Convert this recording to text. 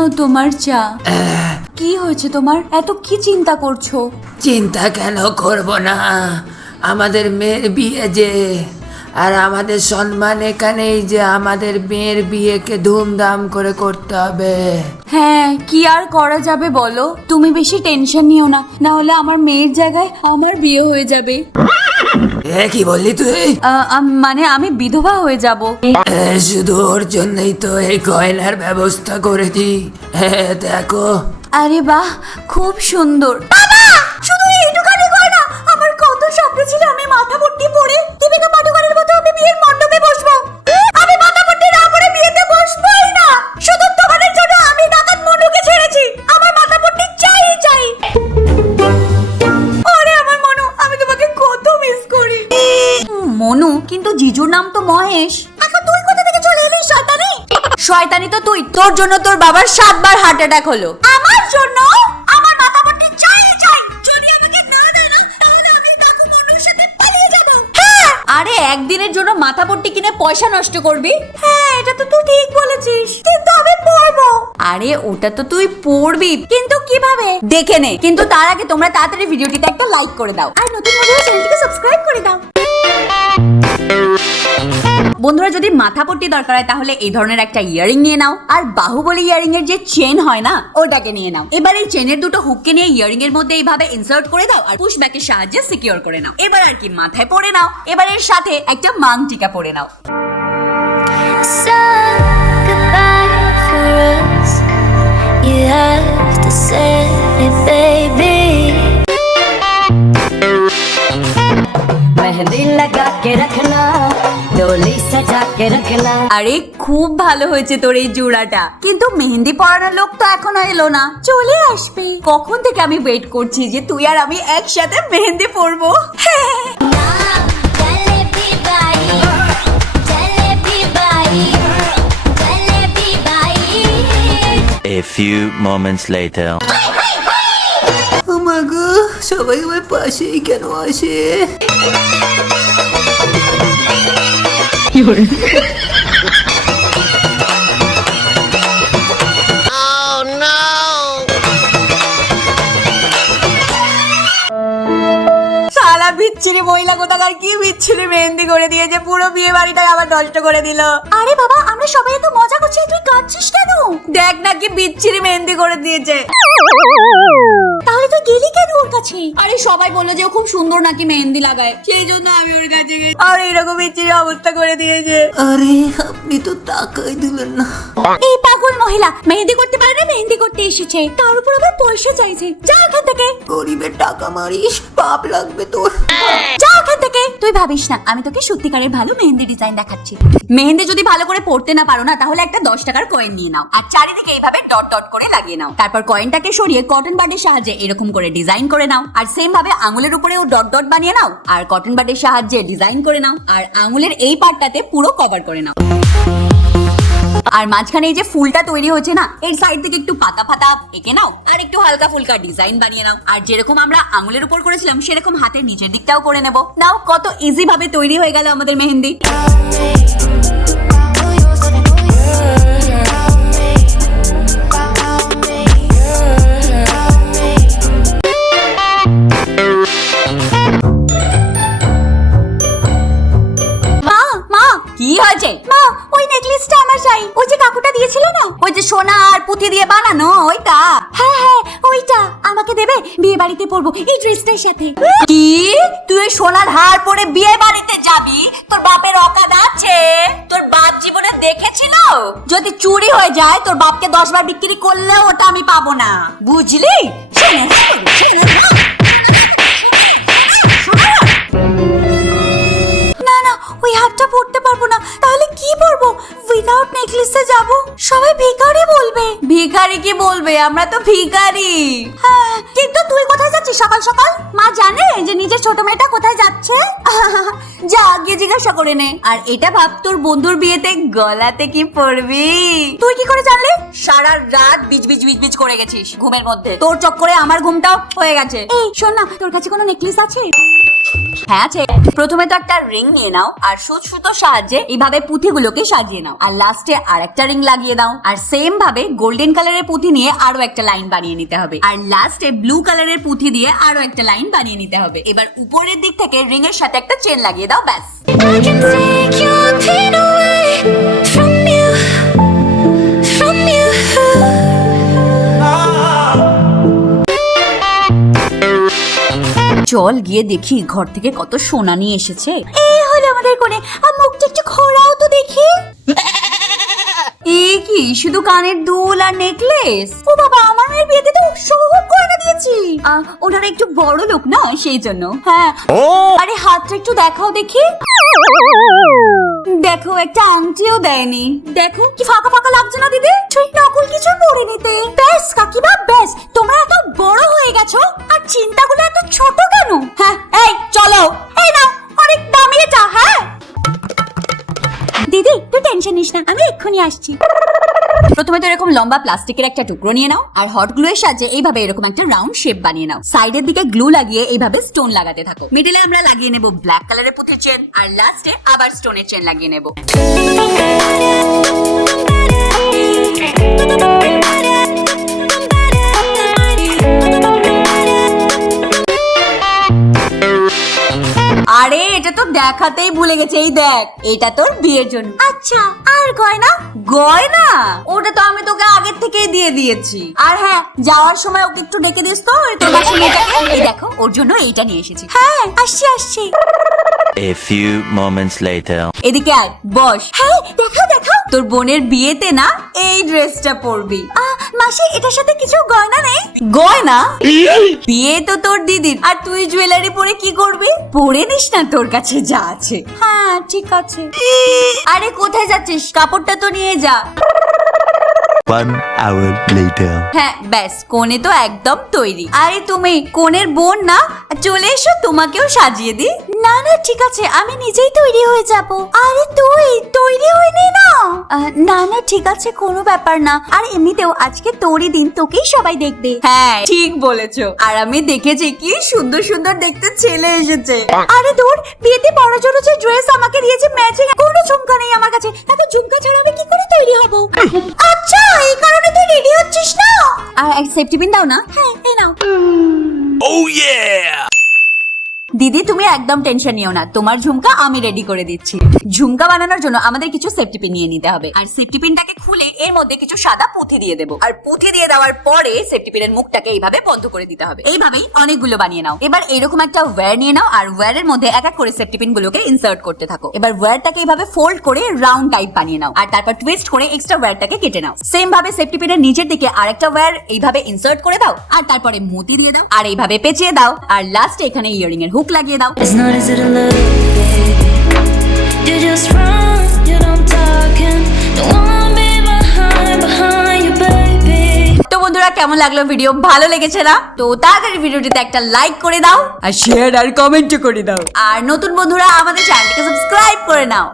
নাও তোমার চা। কি হয়েছে তোমার? এত কি চিন্তা করছো? চিন্তা কেন করব না, আমাদের মেয়ের বিয়ে যে, আর আমাদের সম্মান এখানেই যে আমাদের মেয়ের বিয়েকে ধুমধাম করে করতে হবে। হ্যাঁ, কি আর করা যাবে বলো? তুমি বেশি টেনশন নিও না, না হলে আমার মেয়ের জায়গায় আমার বিয়ে হয়ে যাবে। কি বললি তুই? মানে আমি বিধবা হয়ে যাব। শুধু ওর জন্যই তো এই গয়নার ব্যবস্থা করেছি। দেখো। আরে বাহ, খুব সুন্দর। বাবা, শুধু এইটুখানি গয়না? আমার কত স্বপ্ন ছিল আমি মাথা ভর্তি পরে দীপিকা পাডুকোনের মতো আমি বিয়ের মণ্ডপে বসবো। আমি মাথা ভর্তি না পরে বিয়েতে বসবোই না। শুধু তোমাদের জন্য আমি ডাকাত মনুকে ছেড়েছি। আমার মাথা ভর্তি চাই চাই। ওরে আমার মনু, আমি তোমাকে কত মিস করি। মনু, কিন্তু জিজুর নাম তো মহেশ। এখন তুই কোথা থেকে চলে এলি শয়তানি? শয়তানি তো তুই। তোর জন্য তোর বাবার 7 বার হার্ট অ্যাটাক হলো। আমার জন্য? আমার মাথা ভর্তি চাই চাই। যদি আমাকে না দেয় না, তাহলে আমি কাকু মনুর সাথে পালিয়ে যাব। হ্যাঁ। আরে একদিনের জন্য মাথা ভর্তি কিনে পয়সা নষ্ট করবি? হ্যাঁ, এটা তো তুই ঠিক বলেছিস, কিন্তু আমি পরবো। আরে ওটা তো তুই পরবি, কিন্তু কিভাবে দেখে নে। কিন্তু তার আগে তোমরা তাড়াতাড়ি ভিডিওটিতে একটা লাইক করে দাও আর নতুন ভিডিও চ্যানেলটিকে সাবস্ক্রাইব করে দাও। বন্ধুরা, যদি মাথা পট্টি দরকার হয় তাহলে এই ধরনের একটা ইয়ারিং নিয়ে নাও, আর বাহুবলী ইয়ারিং এর যে চেন হয় না, ওটাকে নিয়ে নাও। এবার এই চেনের দুটো হুককে নিয়ে ইয়ারিং এর মধ্যে এইভাবে ইনসার্ট করে দাও আর পুশ ব্যাকের সাহায্যে সিকিউর করে নাও। এবার আর কি, মাথায় পরে নাও। এবার এর সাথে একটা মাংটিকা পরে নাও। আরে খুব ভালো হয়েছে তোর এই জোড়াটা, কিন্তু মেহেন্দি পরানোর লোক তো এখনো এলো না। চলে আসবে। কখন থেকে আমি ওয়েট করছি যে তুই আর আমি একসাথে মেহেন্দি পরবো। A few moments later. আমাগো, সবাই আমার পাশেই কেন আসে? সালা বিচ্ছিরি মহিলা কোথাকার, কি বিচ্ছিরি মেহেন্দি করে দিয়েছে, পুরো বিয়ে বাড়িটা আবার নষ্ট করে দিল। আরে বাবা, আমরা সবাই তো মজা করছি, তুই কাঁদছিস কেন? দেখ না কি বিচ্ছিরি মেহেন্দি করে দিয়েছে। তাহলে তুই গেলি কেন ওর কাছে? আরে সবাই বললো যে ও খুব সুন্দর নাকি মেহেন্দি লাগায়, সেই জন্য আমি ওর কাছে গেছি। আর এরকম বিচ্ছিরি অবস্থা করে দিয়েছে। আরে আপনি তো টাকাই দিলেন না। এই পাগল মহিলা মেহেন্দি করতে পারে না, মেহেন্দি করতে এসেছে, তার উপর আবার পয়সা চাইছে। যা এখান থেকে। গরিবের টাকা মারিস, পাপ লাগবে তোর। যা এখান থেকে। তুই ভাবিস না, আমি তোকে সত্যিকারের ভালো মেহেন্দি ডিজাইন দেখাচ্ছি। মেহেন্দি যদি ভালো করে পড়তে না পারো না, তাহলে একটা 10 টাকার কয়েন নিয়ে নাও আর চারিদিকে এইভাবে ডট ডট করে লাগিয়ে নাও। তারপর কয়েনটাকে সরিয়ে কটন বাডের সাহায্যে এরকম করে ডিজাইন করে নাও, আর সেম ভাবে আঙুলের উপরেও ডট ডট বানিয়ে নাও আর কটন বাডের সাহায্যে ডিজাইন করে নাও, আর আঙুলের এই পার্টটাতে পুরো কভার করে নাও। আর মাঝখানে এই যে ফুলটা তৈরি হয়েছে না, এর সাইড থেকে একটু পাতা পাতা এঁকে নাও আর একটু হালকা ফুলকা ডিজাইন বানিয়ে নাও। আর যেরকম আমরা আঙুলের উপর করেছিলাম সেরকম হাতের নিচের দিকটাও করে নেব। নাও, কত ইজি ভাবে তৈরি হয়ে গেল আমাদের মেহেন্দি। কি হয়েছে? মা, ওই নেকলেসটা আমার চাই। ওই যে কাকুটা দিয়েছিল না, ওই যে সোনা আর পুঁতি দিয়ে বানানো, ওইটা। হ্যাঁ হ্যাঁ, ওইটা আমাকে দেবে, বিয়ে বাড়িতে পরবো এই ড্রেসটার সাথে। কি? তুই সোনার হার পরে বিয়ে বাড়িতে যাবি? তোর বাপের অকাদ আছে? তোর বাপ জীবনে দেখেছিল? যদি চুরি হয়ে যায়, তোর বাপকে 10 বার বিক্রি করলেও ওটা আমি পাবো না, বুঝলি? ওই হারটা পড়তে পারবো না, তাহলে কি পরবো? উইদাউট নেকলেসে যাব, সবাই ভিখারি বলবে। ভিখারি কি বলবে? আমরা তো ভিখারি। হ্যাঁ, কিন্তু তুই কোথায় যাচ্ছিস সকাল সকাল? মা জানে যে নিজের ছোট মেয়েটা কোথায় যাচ্ছে? যা গিয়ে জিজ্ঞাসা করে নে। আর এটা ভাব, তোর বন্ধুর বিয়েতে গলাতে কি পরবি? তুই কি করে জানলি? সারা রাত বিজ বিজ বিজ বিজ করে গেছিস ঘুমের মধ্যে, তোর চক্করে আমার ঘুমটাও হয়ে গেছে। এই শোন না, তোর কাছে কোনো নেকলেস আছে? হ্যাঁ আছে। প্রথমে তো একটা রিং নিয়ে নাও আর সুতোর সাহায্যে এইভাবে পুঁথিগুলোকে সাজিয়ে নাও, আর লাস্টে আর একটা রিং লাগিয়ে দাও, আর সেম ভাবে গোল্ডেন কালারের পুঁথি নিয়ে আরো একটা লাইন বানিয়ে নিতে হবে, আর লাস্টে ব্লু কালারের পুঁথি দিয়ে আরো একটা লাইন বানিয়ে নিতে হবে। এবার উপরের দিক থেকে রিং এর সাথে একটা চেন লাগিয়ে দাও, ব্যাস। চল গিয়ে দেখি ঘর থেকে কত সোনা নিয়ে এসেছে। এই হলো আমাদের কোণে, আর মুখটা একটু খোঁড়াও তো দেখি। এই কি শুধু কানের দুল আর নেকলেস? ও বাবা, আমার মেয়ের বিয়েতে তো সব গয়না দিয়েছি। ওনারা একটু বড় লোক না, সেই জন্য। হ্যাঁ, আরে হাতটা একটু দেখাও দেখি। দেখো, একটা আংটিও দেয়নি। দেখো কি ফাঁকা ফাঁকা লাগছে না দিদি? তুই নকল কিছু পরে নিতে। ব্যাস কাকিমা, ব্যাস। তোমরা এত বড় হয়ে গেছো আর চিন্তাগুলো এত ছোট কেন? হ্যাঁ, এই চলো। এই নাও, অনেক দামি এটা। হ্যাঁ দিদি, তুই টেনশন নিস না, আমি এক্ষুনি আসছি। প্রথমে তো এরকম লম্বা প্লাস্টিকের একটা টুকরো নিয়ে নাও, আর হট গ্লু এর সাহায্যে এইভাবে এরকম একটা রাউন্ড শেপ বানিয়ে নাও। সাইডের দিকে গ্লু লাগিয়ে এইভাবে স্টোন লাগাতে থাকো। মিডলে আমরা লাগিয়ে নেব ব্ল্যাক কালারের পুঁথির চেন, আর লাস্টে আবার স্টোনের চেন লাগিয়ে নেব। আরে এটা তো দেখাতেই ভুলে গেছে, এই দেখ, এটা তোর বিয়ের জন্য। আচ্ছা, আর গয়না? গয়না ওটা তো আমি তোকে আগের থেকেই দিয়ে দিয়েছি। আর হ্যাঁ, যাওয়ার সময় ওকে একটু ডেকে দিস তো, তোর বাসা মেয়েটাকে। এই দেখো, ওর জন্য এইটা নিয়ে এসেছি। হ্যাঁ, আসছি। A few moments later. এদিকে আয়, বস। হ্যাঁ, দেখাও। তোর বোনের বিয়েতে না এই ড্রেসটা পরবি। মাসি, এটার সাথে কিছু গয়না নেই? গয়না? বিয়ে তো তোর দিদির, আর তুই জুয়েলারি পরে কি করবি? পরে নিস না, তোর কাছে যা আছে। হ্যাঁ, ঠিক আছে। আরে কোথায় যাচ্ছিস? কাপড়টা তো নিয়ে যা। 1 hour later. হ্যাঁ, ব্যাস, কোণে তো একদম তৈরি। আরে তুমি কোণের বোন না, চলে এসো, তোমাকেও সাজিয়ে দি। না, ঠিক আছে, আমি নিজেই তৈরি হয়ে যাব। আরে তুই তৈরি হয়ে নে না। না, ঠিক আছে, কোনো ব্যাপার না। আর এমনিতেও আজকে তোরই দিন, তোকেই সবাই দেখবে। হ্যাঁ, ঠিক বলেছো। আর আমি দেখেছি কি সুন্দর সুন্দর দেখতে ছেলে এসেছে। আরে দূর, বিয়েতে বড় জোর যে ড্রেস আমাকে দিয়েছে ম্যাচিং, কোনো ঝুমকা নেই আমার কাছে। এত ঝুমকা ছাড়া আমি কি করে তৈরি হব? আচ্ছা, এই কারণে তুই রেডি হচ্ছিস না? আর এক সেফটি পিন দাও না। হ্যাঁ, এই নাও। Oh yeah! দিদি, তুমি একদম টেনশন নিও না, তোমার ঝুমকা আমি রেডি করে দিচ্ছি। ঝুমকা বানানোর জন্য আমাদের কিছু সেফটি পিন নিয়ে নিতে হবে, আর সেফটি পিনটাকে খুলে এর মধ্যে কিছু সাদা পুঁথি দিয়ে দেবো, আর পুঁথি দিয়ে দেওয়ার পরে সেফটি পিনের মুখটাকে এইভাবে বন্ধ করে দিতে হবে। এইভাবেই অনেকগুলো বানিয়ে নাও। এবার এরকম একটা ওয়্যার নিয়ে নাও, আর ওয়্যারের মধ্যে এক এক করে সেফটি পিন গুলোকে ইনসার্ট করতে থাকো। এবার ওয়্যারটাকে এইভাবে ফোল্ড করে রাউন্ড টাইপ বানিয়ে নাও, আর তারপর টুইস্ট করে এক্সট্রা ওয়্যারটাকে কেটে নাও। সেম ভাবে সেফটি পিনের নিচের দিকে আরেকটা ওয়্যার এইভাবে ইনসার্ট করে দাও, আর তারপরে মোতি দিয়ে দাও, আর এইভাবে পেঁচিয়ে দাও, আর লাস্টে এখানে ইয়ারিং এর হুক লাগিয়ে দাও। It's not easy to love, baby. You just run, you don't talking. Don't wanna be behind you, baby. তো বন্ধুরা, কেমন লাগলো ভিডিও? ভালো লেগেছে না? তো তাড়াতাড়ি ভিডিওটিতে একটা লাইক করে দাও, আর শেয়ার আর কমেন্ট করে দাও। আর নতুন বন্ধুরা আমাদের চ্যানেলটিকে সাবস্ক্রাইব করে নাও।